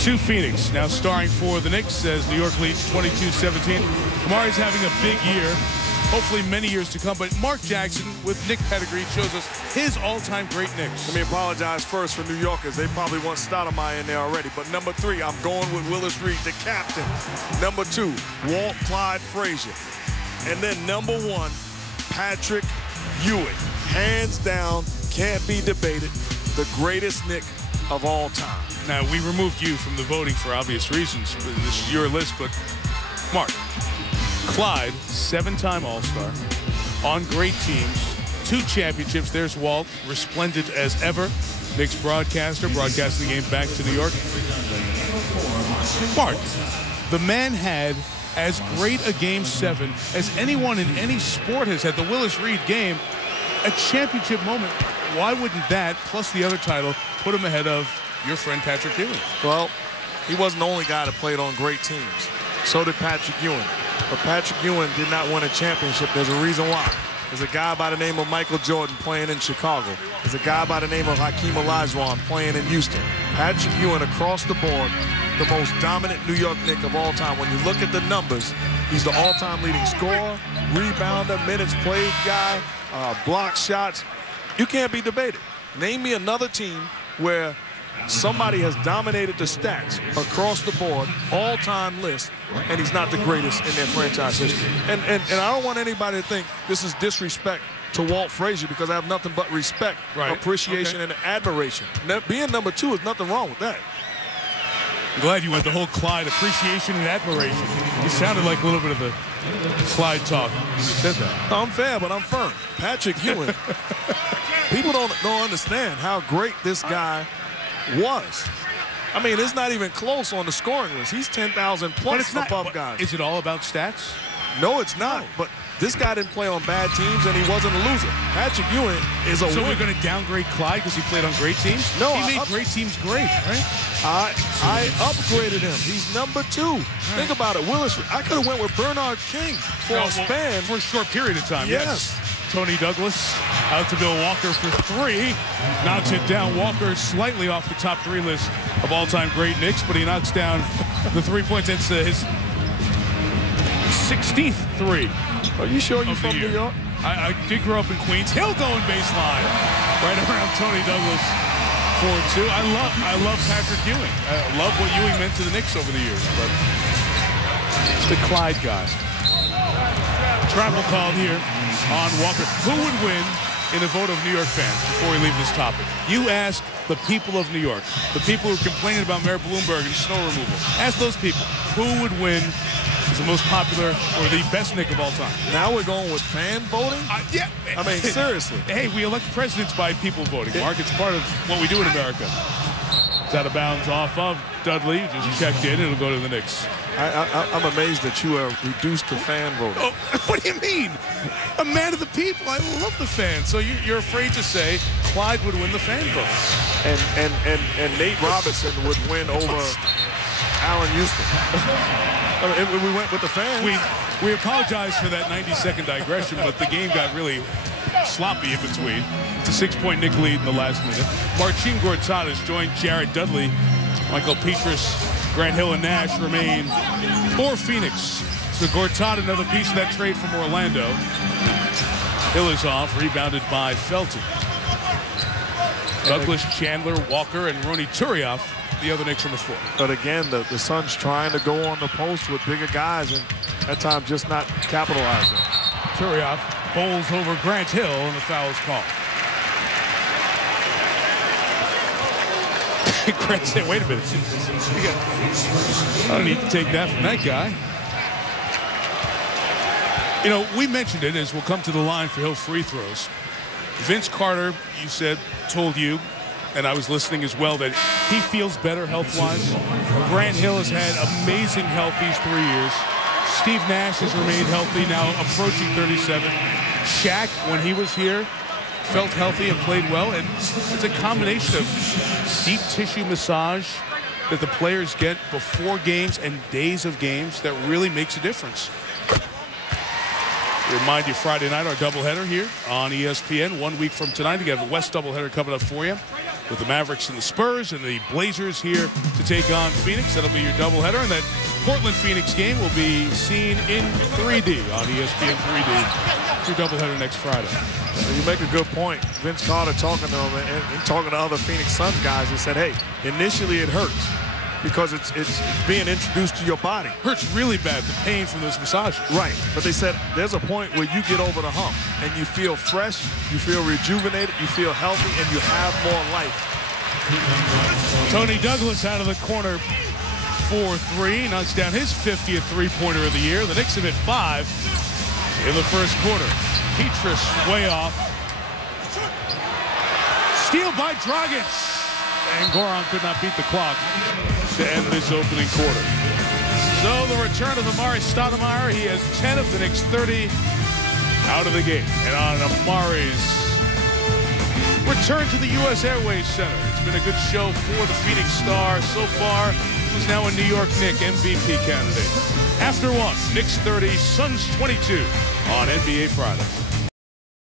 To Phoenix, now starring for the Knicks as New York leads 22-17. Kamari's having a big year, hopefully many years to come, but Mark Jackson with Knick pedigree shows us his all-time great Knicks. Let me apologize first for New Yorkers. They probably want Stoudemire in there already, but number 3, I'm going with Willis Reed, the captain. Number 2, Walt Clyde Frazier. And then number 1, Patrick Ewing. Hands down, can't be debated, the greatest Knick of all time. Now, we removed you from the voting for obvious reasons. This is your list, but Mark, Clyde, 7-time All-Star, on great teams, 2 championships. There's Walt, resplendent as ever. Knicks broadcaster, broadcasting the game back to New York. Mark, the man had as great a Game 7 as anyone in any sport has had. The Willis Reed game, a championship moment. Why wouldn't that, plus the other title, put him ahead of your friend Patrick Ewing? Well, he wasn't the only guy that played on great teams. So did Patrick Ewing. But Patrick Ewing did not win a championship. There's a reason why. There's a guy by the name of Michael Jordan playing in Chicago. There's a guy by the name of Hakeem Olajuwon playing in Houston. Patrick Ewing, across the board, the most dominant New York Knick of all time. When you look at the numbers, he's the all-time leading scorer, rebounder, minutes played guy, block shots. You can't be debated. Name me another team where somebody has dominated the stats across the board, all-time list, and he's not the greatest in their franchise history. And I don't want anybody to think this is disrespect to Walt Frazier, because I have nothing but respect, appreciation, and admiration. Being number 2 is nothing wrong with that. I'm glad you went the whole Clyde appreciation and admiration. You sounded like a little bit of the Clyde talk. You said that. I'm fair, but I'm firm. Patrick Ewing. People don't understand how great this guy was. I mean, it's not even close on the scoring list. He's 10,000 plus above guys. Is it all about stats? No, it's not. But this guy didn't play on bad teams, and he wasn't a loser. Patrick Ewing is a winner. So we're going to downgrade Clyde because he played on great teams? No, he made great teams great, right? I upgraded him. He's number 2. Think about it. Willis, I could have went with Bernard King for a span. For a short period of time, yes. Tony Douglas out to Bill Walker for 3. Knocks it down. Walker slightly off the top 3 list of all-time great Knicks, but he knocks down the 3 points. It's his 16th 3. Are you sure you're from New York? I did grow up in Queens. Hill going baseline. Right around Tony Douglas for 2. I love Patrick Ewing. I love what Ewing meant to the Knicks over the years, but it's the Clyde guy. Travel call here on Walker. Who would win in a vote of New York fans before we leave this topic? You ask the people of New York, the people who are complaining about Mayor Bloomberg and snow removal. Ask those people, who would win as the most popular or the best Knick of all time? Now we're going with fan voting? Yeah. I mean, seriously. Hey, we elect presidents by people voting, Mark. It's part of what we do in America. It's out of bounds off of Dudley. Just checked in. It'll go to the Knicks. I'm amazed that you are reduced to fan voting. Oh, what do you mean? A man of the people. I love the fans. So you're afraid to say Clyde would win the fan vote. And Nate Robinson would win over Allen Houston. I mean, we went with the fans. We apologize for that 90-second digression, but the game got really sloppy in between. It's a 6-point Knick lead in the last minute. Marcin Gortat has joined Jared Dudley. Michael Petrus, Grant Hill, and Nash remain for Phoenix. So Gortat, another piece of that trade from Orlando. Hill is off, rebounded by Felton. Douglas, Chandler, Walker, and Ronny Turiaf, the other Knicks on the floor. But again, the Suns trying to go on the post with bigger guys and at times just not capitalizing. Turiaf bowls over Grant Hill, and the foul is called. Grant said, wait a minute. I don't need to take that from that guy. You know, we mentioned it as we'll come to the line for Hill free throws. Vince Carter, you said, told you, and I was listening as well, that he feels better health-wise. Grant Hill has had amazing health these 3 years. Steve Nash has remained healthy, now approaching 37. Shaq, when he was here, felt healthy and played well, and it's a combination of deep tissue massage that the players get before games and days of games that really makes a difference. Remind you, Friday night, our doubleheader here on ESPN. 1 week from tonight, we have a West doubleheader coming up for you. with the Mavericks and the Spurs, and the Blazers here to take on Phoenix. That'll be your doubleheader, and that Portland-Phoenix game will be seen in 3D on ESPN 3D. It's your doubleheader next Friday. So you make a good point. Vince Carter talking to him and talking to other Phoenix Suns guys, he said, hey, initially it hurts because it's being introduced to your body. Hurts really bad, the pain from those massages. Right, but they said there's a point where you get over the hump and you feel fresh, you feel rejuvenated, you feel healthy, and you have more life. Tony Douglas out of the corner for 3, knocks down his 50th three-pointer of the year. The Knicks have hit 5 in the first quarter. Petrus way off. Steal by Dragic. And Goran could not beat the clock to end this opening quarter. So the return of Amar'e Stoudemire. He has 10 of the Knicks' 30 out of the gate. And on Amar'e's return to the U.S. Airways Center. It's been a good show for the Phoenix Star so far. He's now a New York Knick MVP candidate. After 1, Knicks 30, Suns 22 on NBA Friday.